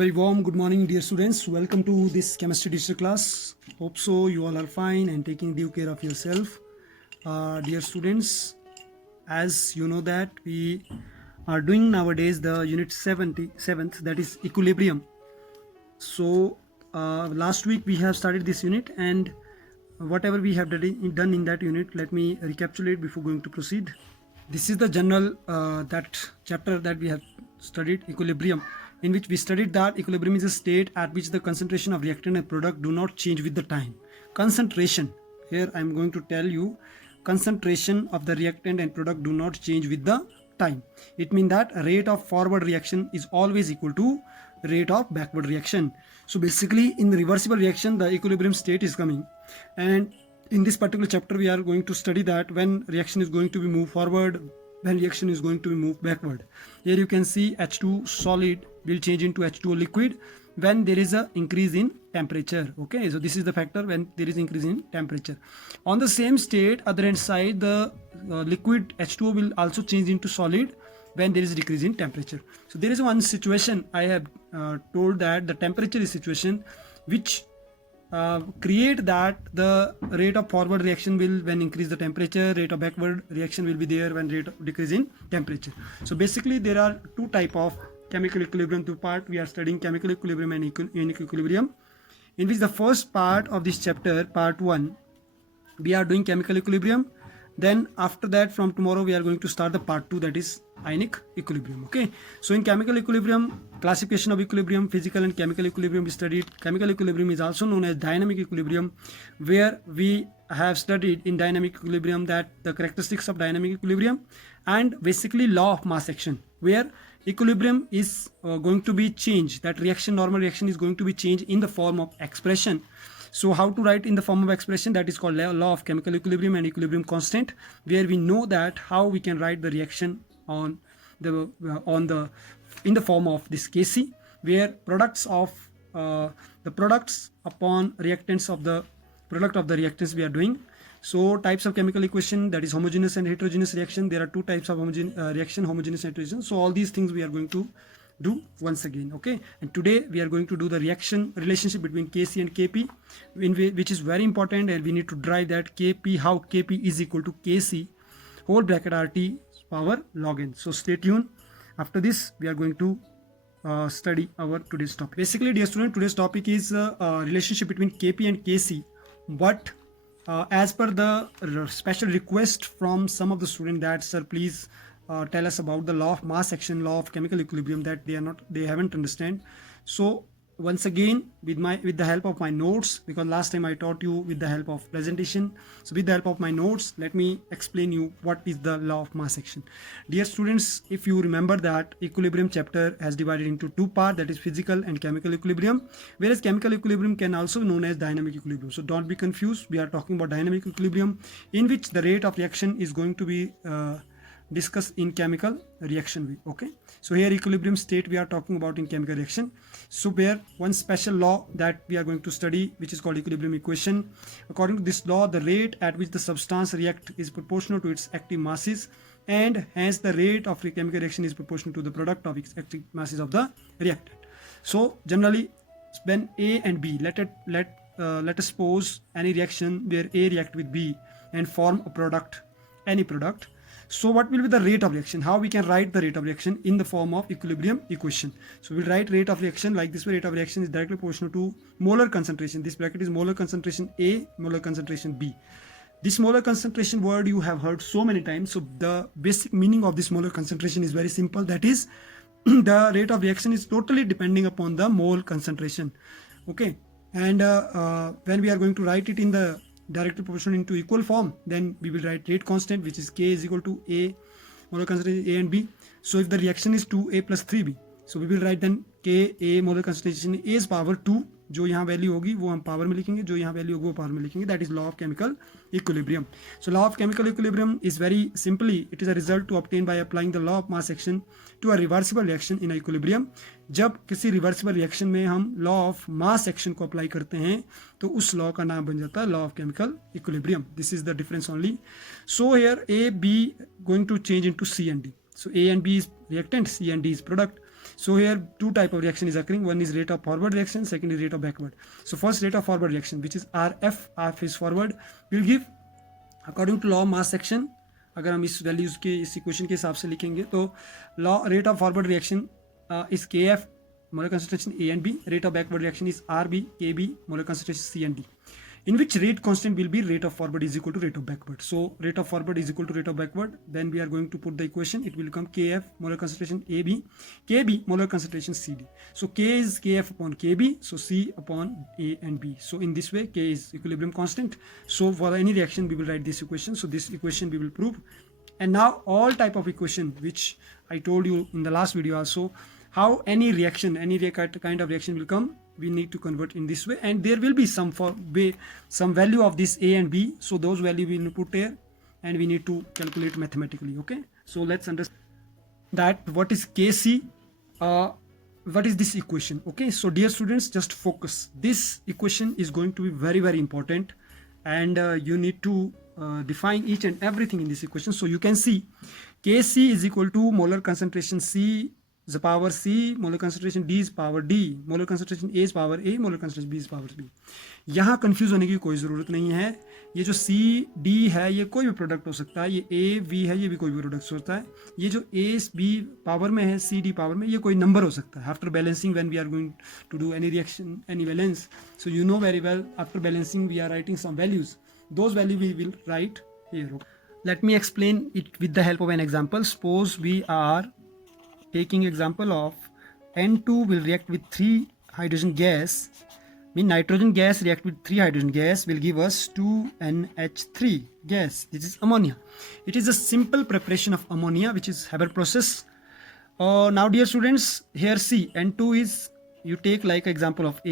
very warm good morning, dear students. Welcome to this chemistry digital class. Hope so you all are fine and taking due care of yourself. Dear students, as you know that we are doing nowadays the unit 77th, that is equilibrium. So last week we have started this unit, and whatever we have done in that unit, let me recapitulate before going to proceed. This is the general that chapter that we have studied, equilibrium, in which we studied that equilibrium is a state at which the concentration of reactant and product do not change with the time. Concentration, here I am going to tell you, concentration of the reactant and product do not change with the time. It means that rate of forward reaction is always equal to rate of backward reaction. So basically in the reversible reaction the equilibrium state is coming, and in this particular chapter we are going to study that when reaction is going to be moved forward, when reaction is going to be moved backward. Here you can see H2 solid will change into H2O liquid when there is a increase in temperature. Okay, so this is the factor when there is increase in temperature. On the same state, other hand side, the liquid H2O will also change into solid when there is decrease in temperature. So there is one situation I have told that the temperature is situation which create that the rate of forward reaction will when increase the temperature, rate of backward reaction will be there when rate of decrease in temperature. So basically there are two type of chemical equilibrium. Two part we are studying, chemical equilibrium and ionic equilibrium, in which the first part of this chapter, part 1, we are doing chemical equilibrium. Then after that, from tomorrow we are going to start the part 2, that is ionic equilibrium. Okay, so in chemical equilibrium, classification of equilibrium, physical and chemical equilibrium we studied. Chemical equilibrium is also known as dynamic equilibrium, where we have studied in dynamic equilibrium that the characteristics of dynamic equilibrium and basically law of mass action, where equilibrium is going to be changed, that reaction, normal reaction is going to be changed in the form of expression. So how to write in the form of expression, that is called law of chemical equilibrium and equilibrium constant, where we know that how we can write the reaction on the in the form of this Kc, where products of the products upon reactants of the product of the reactants we are doing. So types of chemical equation, that is homogeneous and heterogeneous reaction. There are two types of reaction, homogeneous and heterogeneous. So all these things we are going to do once again. Okay, and today we are going to do the reaction relationship between Kc and Kp, which is very important, and we need to drive that Kp, how Kp is equal to Kc whole bracket RT power log n. So stay tuned. After this we are going to study our today's topic. Basically, dear student, today's topic is relationship between Kp and Kc, but as per the special request from some of the students that sir please tell us about the law of mass action, law of chemical equilibrium, that they haven't understand. So once again with the help of my notes, because last time I taught you with the help of presentation, so with the help of my notes let me explain you what is the law of mass action. Dear students, if you remember that equilibrium chapter has divided into two parts, that is physical and chemical equilibrium, whereas chemical equilibrium can also be known as dynamic equilibrium. So don't be confused, we are talking about dynamic equilibrium, in which the rate of reaction is going to be discussed in chemical reaction way. Okay, so here equilibrium state we are talking about in chemical reaction. So where one special law that we are going to study, which is called equilibrium equation. According to this law, the rate at which the substance react is proportional to its active masses, and hence the rate of chemical reaction is proportional to the product of its active masses of the reactant. So generally when A and B, let us suppose any reaction where A react with B and form a product, any product. So what will be the rate of reaction? How we can write the rate of reaction in the form of equilibrium equation? So we'll write rate of reaction like this way. Rate of reaction is directly proportional to molar concentration. This bracket is molar concentration A, molar concentration B. This molar concentration word you have heard so many times. So the basic meaning of this molar concentration is very simple. That is the rate of reaction is totally depending upon the mole concentration. Okay, and when we are going to write it in the directly proportional into equal form, then we will write rate constant, which is K is equal to A, molar concentration A and B. So if the reaction is 2A plus 3B, so we will write then K A molar concentration A is power 2, जो यहाँ value होगी वो हम power में लिखेंगे, जो यहाँ value होगी वो पावर में लिखेंगे. That is law of chemical equilibrium. So law of chemical equilibrium is very simply it is a result to obtain by applying the law of mass action to a reversible reaction in equilibrium. जब किसी reversible reaction में हम law of mass action को apply करते हैं तो उस law का नाम बन जाता है law of chemical equilibrium. This is the difference only. So here A B going to change into C and D. So A and B is reactant, C and D is product. So here two type of reaction is occurring. One is rate of forward reaction, second is rate of backward. So first rate of forward reaction, which is RF is forward, will give according to law of mass action. अगर हम इस values के इस equation के हिसाब से लिखेंगे तो law rate of forward reaction is KF molar concentration A and B, rate of backward reaction is RB KB molar concentration C and D, in which rate constant will be rate of forward is equal to rate of backward. So rate of forward is equal to rate of backward, then we are going to put the equation. It will become KF molar concentration AB, KB molar concentration CD. So K is KF upon KB, so C upon A and B. So in this way K is equilibrium constant. So for any reaction we will write this equation. So this equation we will prove. And now all type of equation which I told you in the last video also, how any reaction, any kind of reaction will come, we need to convert in this way, and there will be some value of this A and B. So those value we need to put here and we need to calculate mathematically. Okay, so let's understand that what is KC, what is this equation. Okay, so dear students, just focus. This equation is going to be very, very important, and you need to define each and everything in this equation. So you can see Kc is equal to molar concentration C is power C, molar concentration D is power D, molar concentration A is power A, molar concentration B is power B. यहाँ confuse होने की कोई ज़रूरत नहीं है. ये जो C D है ये कोई भी प्रोडक्ट हो सकता है, ये A V है ये भी कोई भी प्रोडक्ट होता है. ये जो A B पावर में है, C D पावर में, ये कोई नंबर हो सकता है. After balancing when we are going to do any reaction, any balance, so you know very well after balancing we are writing some values. Those value we will write here. Let me explain it with the help of an example. Suppose we are taking example of N2 will react with 3 hydrogen gas, mean nitrogen gas react with 3 hydrogen gas will give us 2NH3 gas. This is ammonia. It is a simple preparation of ammonia which is Haber process. Now dear students, here see N2 is, you take like example of A,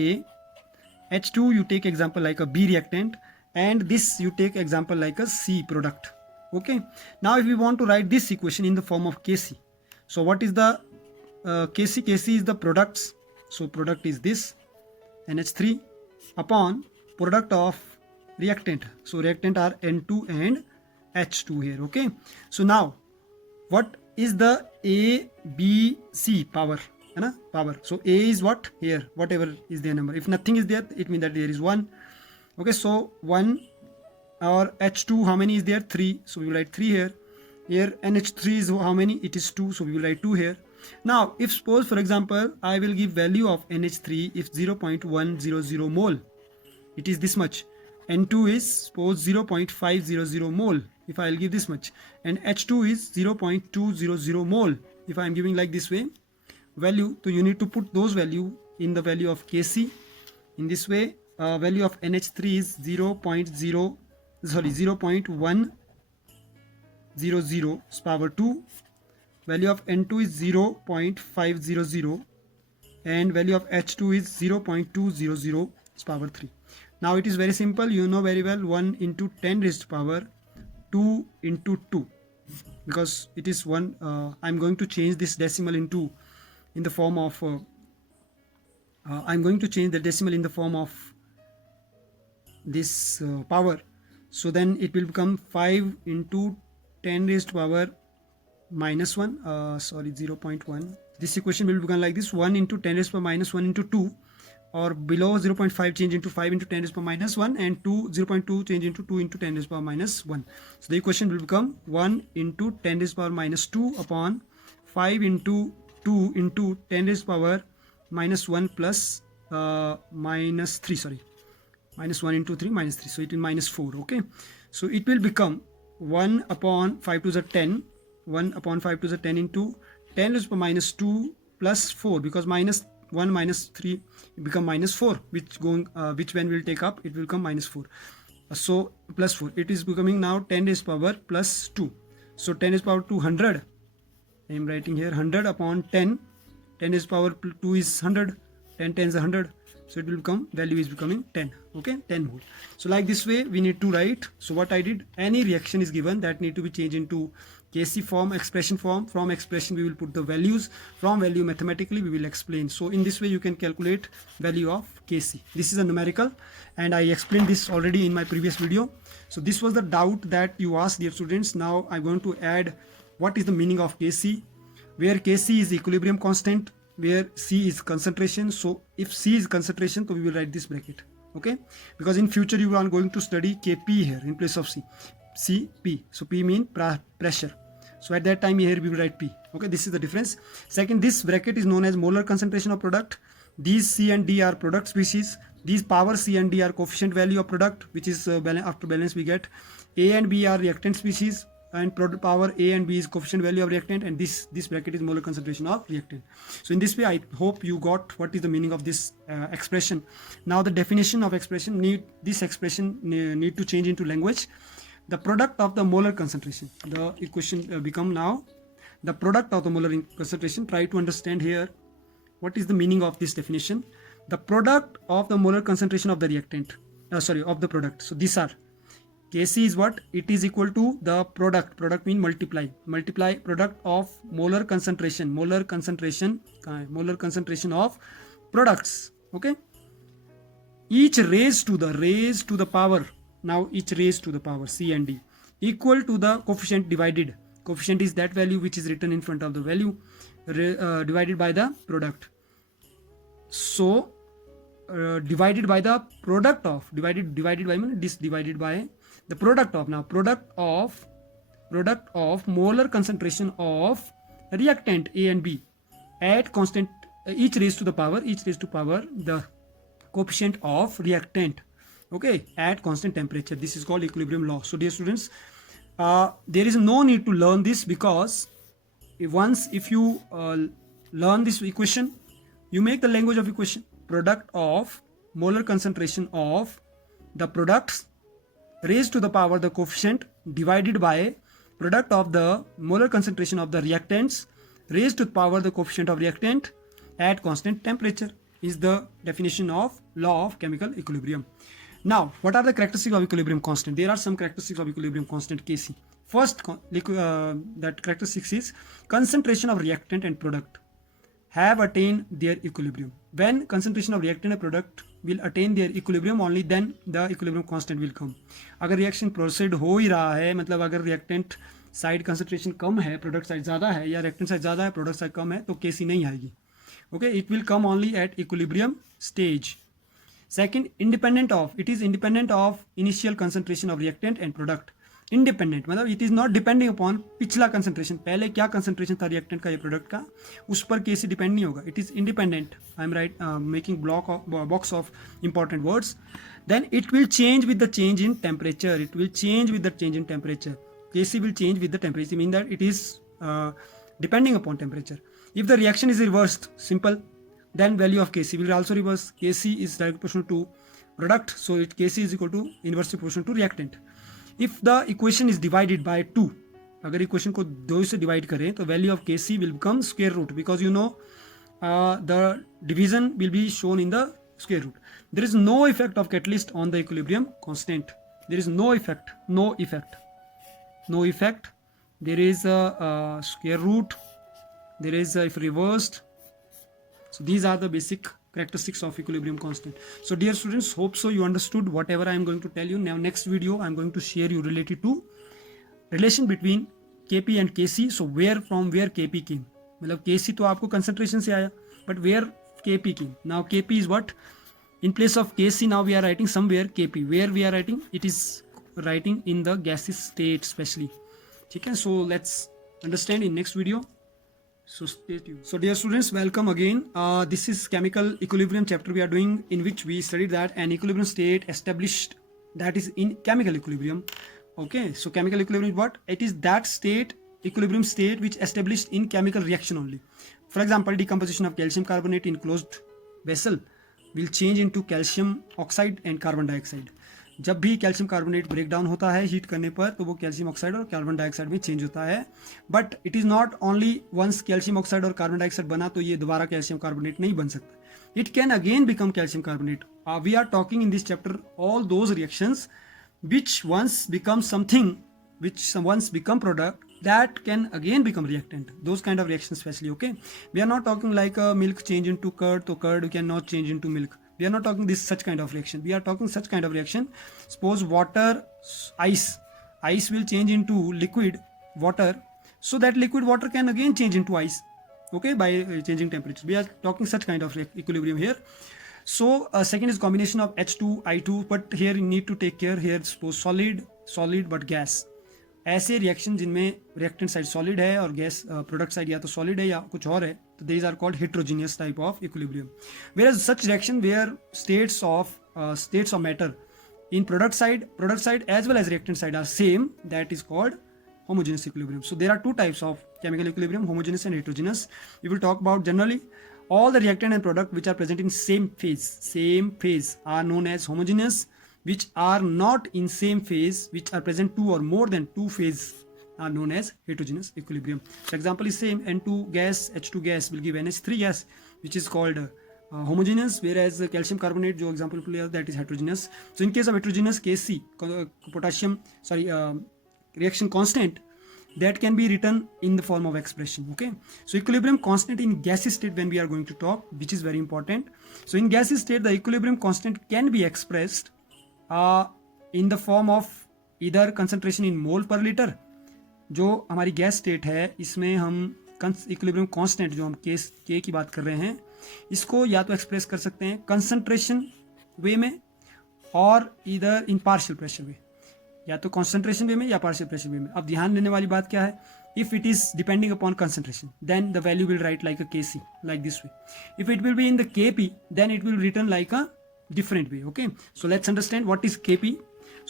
H2 you take example like a B reactant, and this you take example like a C product. Okay, now if we want to write this equation in the form of Kc, so what is the Kc? Kc is the products. So product is this NH3 upon product of reactant. So reactant are N2 and H2 here. Okay, so now what is the A B C power? Power. So A is what here, whatever is their number. If nothing is there, it means that there is 1. Okay, so 1, or H2 how many is there? 3. So we will write 3 here. Here NH3 is how many? It is 2. So we will write 2 here. Now if suppose for example I will give value of NH3 if 0.100 mole, it is this much. N2 is suppose 0.500 mole if I will give this much, and H2 is 0.200 mole if I am giving like this way value. So you need to put those value in the value of Kc in this way. Value of NH3 is 0.100 is power 2. Value of N2 is 0.500 and value of H2 is 0.200 is power 3. Now it is very simple, you know very well, 1 into 10 raised to power 2 into 2, because it is 1. I'm going to change this decimal in the form of I'm going to change the decimal in the form of this power. So then it will become 5 into 10 raised to power minus 1, 0.1. This equation will become like this: 1 into 10 raised to power minus 1 into 2, or below 0.5 change into 5 into 10 raised to power minus 1, and 0.2 change into 2 into 10 raised to power minus 1. So the equation will become 1 into 10 raised to power minus 2 upon 5 into 2 into 10 raised to power minus 1 plus minus 3, minus 1 into 3 minus 3, so it will minus 4. Okay, so it will become 1 upon 5 to the 10, 1 upon 5 to the 10 into 10 raised to power minus 2 plus 4, because minus 1 minus 3 become minus 4, which when we'll take up it will come minus 4, so plus 4. It is becoming now 10 raised to power plus 2, so 10 raised to power 200. I am writing here 100 upon 10 raised to power 2 is 100, 10 10 is 100, so it will become, value is becoming 10. Okay, 10 mole. So like this way we need to write. So what I did, any reaction is given that need to be changed into Kc form, expression form. From expression we will put the values, from value mathematically we will explain. So in this way you can calculate value of Kc. This is a numerical, and I explained this already in my previous video. So this was the doubt that you asked, dear students. Now I'm going to add what is the meaning of Kc, where Kc is equilibrium constant, where C is concentration. So if C is concentration, so we will write this bracket. Okay, because in future you are going to study Kp here in place of C. Cp, so P mean pressure, so at that time here we will write P. Okay, this is the difference. Second, this bracket is known as molar concentration of product. These C and D are product species. These power C and D are coefficient value of product, which is after balance we get. A and B are reactant species, and product power A and B is coefficient value of reactant, and this bracket is molar concentration of reactant. So in this way, I hope you got what is the meaning of this expression. Now the definition of expression need to change into language. The product of the molar concentration. The equation become now the product of the molar concentration. Try to understand here what is the meaning of this definition. The product of the molar concentration of the reactant, of the product. So these are Kc is what? It is equal to the product. Product mean multiply product of molar concentration of products. Okay, each raised to the power. Now each raised to the power C and D equal to the coefficient divided. Coefficient is that value which is written in front of the value divided by the product. So divided by the product of, divided by this, divided by the product of. Now product of molar concentration of reactant A and B at constant each raised to power the coefficient of reactant, okay, at constant temperature. This is called equilibrium law. So dear students, there is no need to learn this, because if you learn this equation, you make the language of equation. Product of molar concentration of the products raised to the power the coefficient divided by product of the molar concentration of the reactants raised to the power the coefficient of reactant at constant temperature is the definition of law of chemical equilibrium. Now, what are the characteristics of equilibrium constant? There are some characteristics of equilibrium constant Kc. First, that characteristics is concentration of reactant and product have attained their equilibrium. When concentration of reactant and product will attain their equilibrium, only then the equilibrium constant will come. अगर reaction proceed हो ही रहा है, मतलब अगर reactant side concentration कम है, product side ज़्यादा है, या reactant side ज़्यादा है, product side कम है, तो Kc नहीं आएगी. Okay, it will come only at equilibrium stage. Second, independent of initial concentration of reactant and product. Independent मतलब it is not depending upon पिछला कंसंट्रेशन, पहले क्या कंसंट्रेशन था रिएक्टेंट का या प्रोडक्ट का, उस पर केसी डिपेंड नहीं होगा. It is independent. I am right making box of important words. Then it will change with the change in temperature. KC will change with the temperature, mean that it is depending upon temperature. If the reaction is reversed, simple, then value of Kc will also reverse. Kc is directly proportional to product, so Kc is equal to inversely proportional to reactant. If the equation is divided by 2, अगर equation को 2 से divide करें तो value of Kc will become square root, because you know the division will be shown in the square root. There is no effect of catalyst on the equilibrium constant. There is no effect. There is a square root. There is if reversed. So these are the basic characteristics of equilibrium constant. So dear students, hope so you understood whatever I am going to tell you. Now next video I am going to share you related to relation between Kp and Kc. So from where Kp came, मतलब Kc तो आपको concentration से आया, but where Kp came. Now Kp is what? In place of Kc now we are writing somewhere Kp. Where we are writing? It is writing in the gaseous state especially. Okay, so let's understand in next video. So stay tuned. So dear students, welcome again. This is chemical equilibrium chapter we are doing, in which we studied that an equilibrium state established, that is in chemical equilibrium. Okay, so chemical equilibrium is what? It is that state, equilibrium state, which established in chemical reaction only. For example, decomposition of calcium carbonate in closed vessel will change into calcium oxide and carbon dioxide. जब भी calcium carbonate break down होता है heat करने पर, तो वो calcium oxide और carbon dioxide में चेंज होता है. But it is not only once calcium oxide और कार्बन डाइऑक्साइड बना तो ये दोबारा कैल्शियम कार्बोनेट नहीं बन सकता. It can again become calcium carbonate. We are talking in this chapter all those reactions which once become something, which once become product, that can again become reactant. Those kind of reactions especially. Okay, we are not talking like a milk change into curd, so curd we cannot change into milk. We are not talking this such kind of reaction. We are talking such kind of reaction. Suppose water, ice will change into liquid water, so that liquid water can again change into ice. okay, by changing temperature. We are talking such kind of equilibrium here. So second is combination of H2 I2, but here you need to take care. Here suppose solid but gas, ऐसे reaction जिनमें reactant side solid है और gas product side या तो solid है या कुछ और है, तो these are called heterogeneous type of equilibrium. Where as such reaction where states of matter in product side as well as reactant side are same, that is called homogeneous equilibrium. So there are two types of chemical equilibrium, homogeneous and heterogeneous. We will talk about generally all the reactant and product which are present in same phase are known as homogeneous, which are not in same phase, which are present two or more than two phase, are known as heterogeneous equilibrium. So example is same, N2 gas H2 gas will give NH3 gas, which is called homogeneous, whereas calcium carbonate जो example लिया that is heterogeneous. So in case of heterogeneous, Kc reaction constant, that can be written in the form of expression. Okay, so equilibrium constant in gaseous state when we are going to talk, which is very important. So in gaseous state the equilibrium constant can be expressed in the form of either concentration in mole per liter. जो हमारी gas state है इसमें हम equilibrium constant जो हम के की बात कर रहे हैं इसको या तो एक्सप्रेस कर सकते हैं कंसंट्रेशन वे में और इधर इन पार्शियल प्रेशर वे, या तो कंसंट्रेशन वे में या पार्शियल प्रेशर वे में. अब ध्यान देने वाली बात क्या है, if it is depending upon concentration then the value will write like a KC like this way. If it will be in the KP then it will written like a different way. Okay, so let's understand what is kp.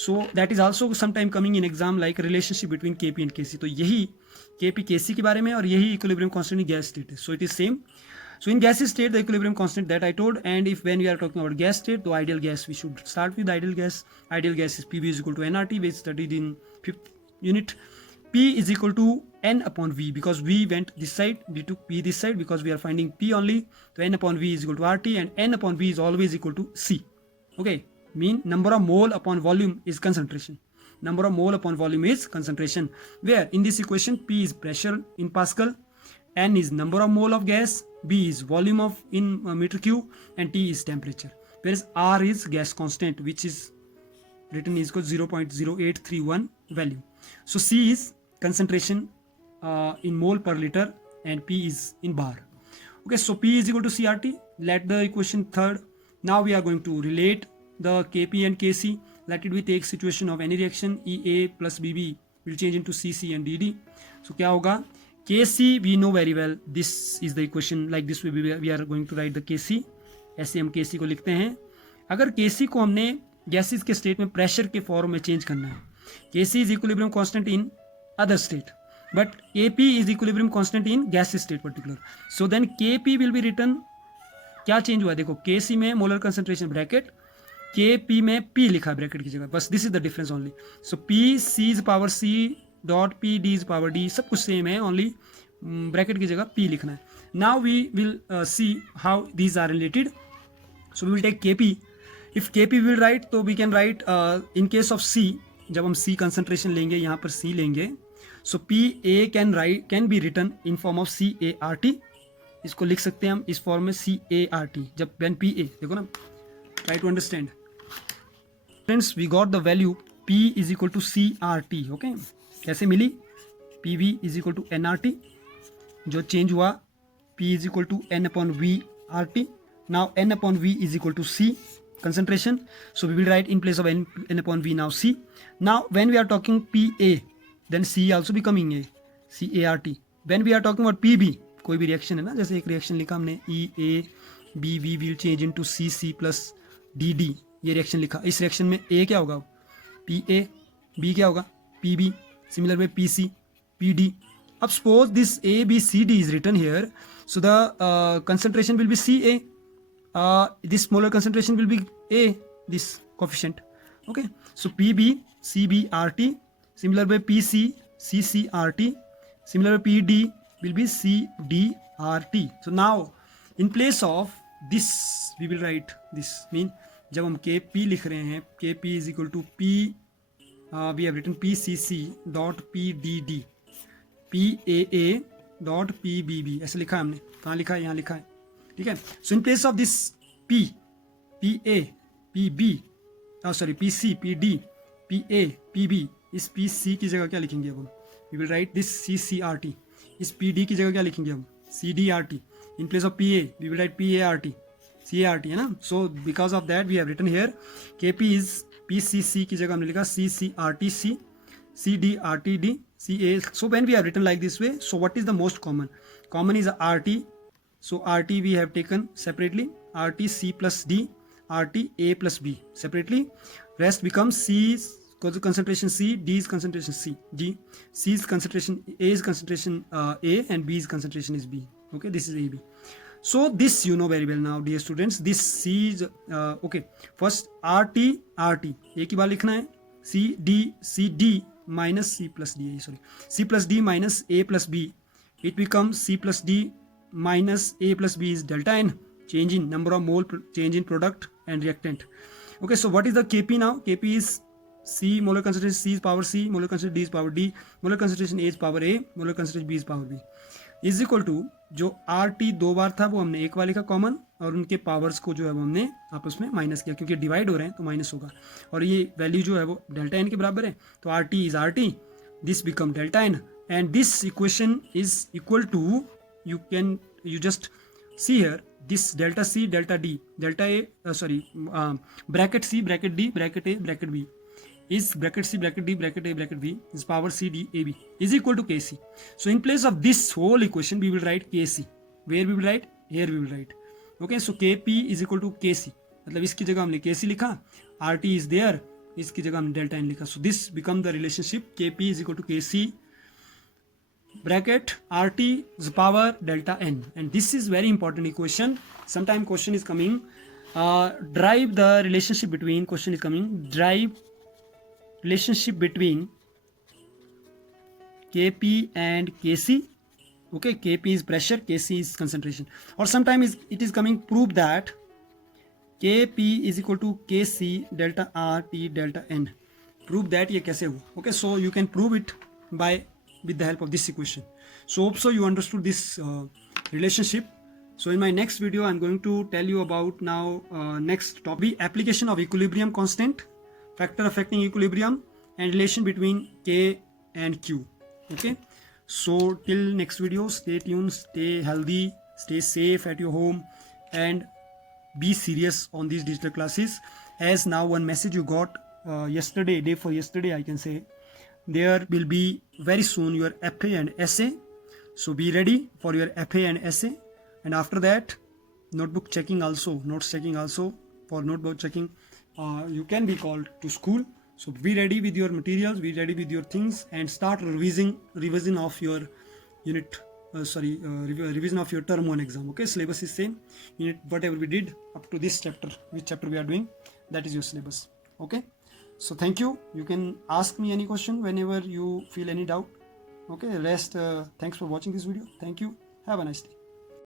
So that is also sometime coming in exam like a relationship between kp and kc. तो यही kp kc के बारे में और यही equilibrium constant in gas state है. So it is same. So in gaseous state the equilibrium constant that I told, and if when we are talking about gas state, the ideal gas, we should start with ideal gas. Ideal gas is Pv is equal to nRT, which studied in 5th unit. P is equal to N upon V, because we went this side, we took P this side because we are finding P only. So N upon V is equal to RT, and N upon V is always equal to C. Okay, mean number of mole upon volume is concentration. Number of mole upon volume is concentration. Where in this equation P is pressure in Pascal, N is number of mole of gas, B is volume of in meter cube, and T is temperature. Whereas R is gas constant, which is written is equal to 0.0831 value. So C is concentration in mole per liter, and P is in bar. Okay, so P is equal to CRT. Let the equation third. Now we are going to relate the Kp and Kc. Let it be take situation of any reaction. EA plus BB will change into CC and DD. So क्या होगा, Kc we know very well. This is the equation like this way we are going to write the Kc. ऐसे हम Kc को लिखते हैं. अगर Kc को हमने गैसेस के स्टेट में प्रेशर के फॉर्म में चेंज करना है, Kc is equilibrium constant in other state, but Kp is equilibrium constant in gaseous state particular. So then Kp will be written, क्या चेंज हुआ देखो, Kc में मोलर कंसंट्रेशन ब्रैकेट, Kp में P लिखा है ब्रैकेट की जगह, बस this is the difference only. So P C is power C dot P D is power D, सब कुछ सेम है, ओनली ब्रैकेट की जगह P लिखना है. Now we will see how these are related. So we will take Kp. If Kp will write तो we can write in case of C, जब हम C कंसंट्रेशन लेंगे यहाँ पर C लेंगे, so PA can be written in form of CART. इसको लिख सकते हैं हम इस फॉर्म में CART. जब व्हेन PA देखो ना, try to understand friends, we got the value P is equal to CRT. Okay, कैसे मिली, PV is equal to nRT, जो चेंज हुआ P is equal to N upon V RT. Now N upon V is equal to C concentration, so we will write in place of N upon V now C. Now when we are talking PA, then C also becoming A, CART. When we are talking about PB, कोई भी reaction है ना, जैसे एक reaction लिखा हमने EABV will change into CC plus DD, ये reaction लिखा, इस रिएक्शन में A क्या होगा, PA, B क्या होगा, PB, similar way PC, PD. अब suppose this ABCD is written here, so the concentration will be CA. This molar concentration will be A, this coefficient. Okay, so PB CB RT, similar way PC CC RT, similar way PD will be CD RT. So now in place of this we will write this, mean जब हम Kp लिख रहे हैं, Kp is equal to P, we have written PCC dot PDD, PAA dot PBB, ऐसे लिखा है हमने, कहाँ लिखा है, यहाँ लिखा है, ठीक है. So in place of this P, PA, PB, sorry PC, PD, PA, PB, इस PC की जगह क्या लिखेंगे अब हम, we will write this CCRT. इस PD की जगह क्या लिखेंगे हम, CDRT. In place of PA, we will write PART. CART है ना. So because of that we have written here KP is PCC की जगह हमने लिखा CCRTC, CDRTD, CA. So when we have written like this way, so what is the most common? Common is RT. So RT we have taken separately. RT C plus D, RT A plus B separately. Rest becomes C's concentration C, D's concentration C, D. C's concentration, A's concentration A, and B's concentration is B. Okay, this is AB. So this you know very well now, dear students. This C is okay. First RT एक ही बार लिखना है. C D minus C plus D. Sorry, C plus D minus A plus B. It becomes C plus D minus A plus B is delta N. Change in number of mole, change in product and reactant. Okay, so what is the KP now? KP is C molar concentration C is power C, molar concentration D is power D, molar concentration A is power A, molar concentration B is power B is equal to जो RT दो बार था वो हमने एक बार लिखा common और उनके powers को जो है वो हमने आपस में माइनस किया क्योंकि डिवाइड हो रहे हैं तो माइनस होगा और ये वैल्यू जो है वो डेल्टा एन के बराबर है तो RT is RT, this become delta N and this equation is equal to you just see here this delta C delta D delta A bracket C bracket D bracket A bracket B is bracket C bracket D bracket A bracket B is power C D A B is equal to KC. So in place of this whole equation we will write KC. Where we will write? Here we will write. Okay, so KP is equal to KC. मतलब इसकी जगह हमने KC लिखा, RT is there, इसकी जगह हमने delta N लिखा. So this become the relationship KP is equal to KC bracket RT is power delta N, and this is very important equation. Sometime question is coming, drive the relationship between, question is coming, drive relationship between KP and KC. Okay, KP is pressure, KC is concentration, or sometimes it is coming prove that KP is equal to KC delta RT delta N. Prove that ये कैसे हुआ? Okay, so you can prove it by with the help of this equation. So hope so you understood this relationship. So in my next video I'm going to tell you about now next topic, application of equilibrium constant, factor affecting equilibrium, and relation between K and Q. Okay, so till next video, stay tuned, stay healthy, stay safe at your home, and be serious on these digital classes. As now one message you got yesterday, day for yesterday I can say, there will be very soon your FA and essay. So be ready for your FA and essay, and after that notebook checking also, notes checking also. For notebook checking you can be called to school. So be ready with your materials, be ready with your things, and start revision of your unit revision of your term 1 exam. Okay, syllabus is same, unit whatever we did up to this chapter, which chapter we are doing, that is your syllabus. Okay, so thank you. You can ask me any question whenever you feel any doubt. Okay, rest thanks for watching this video. Thank you, have a nice day.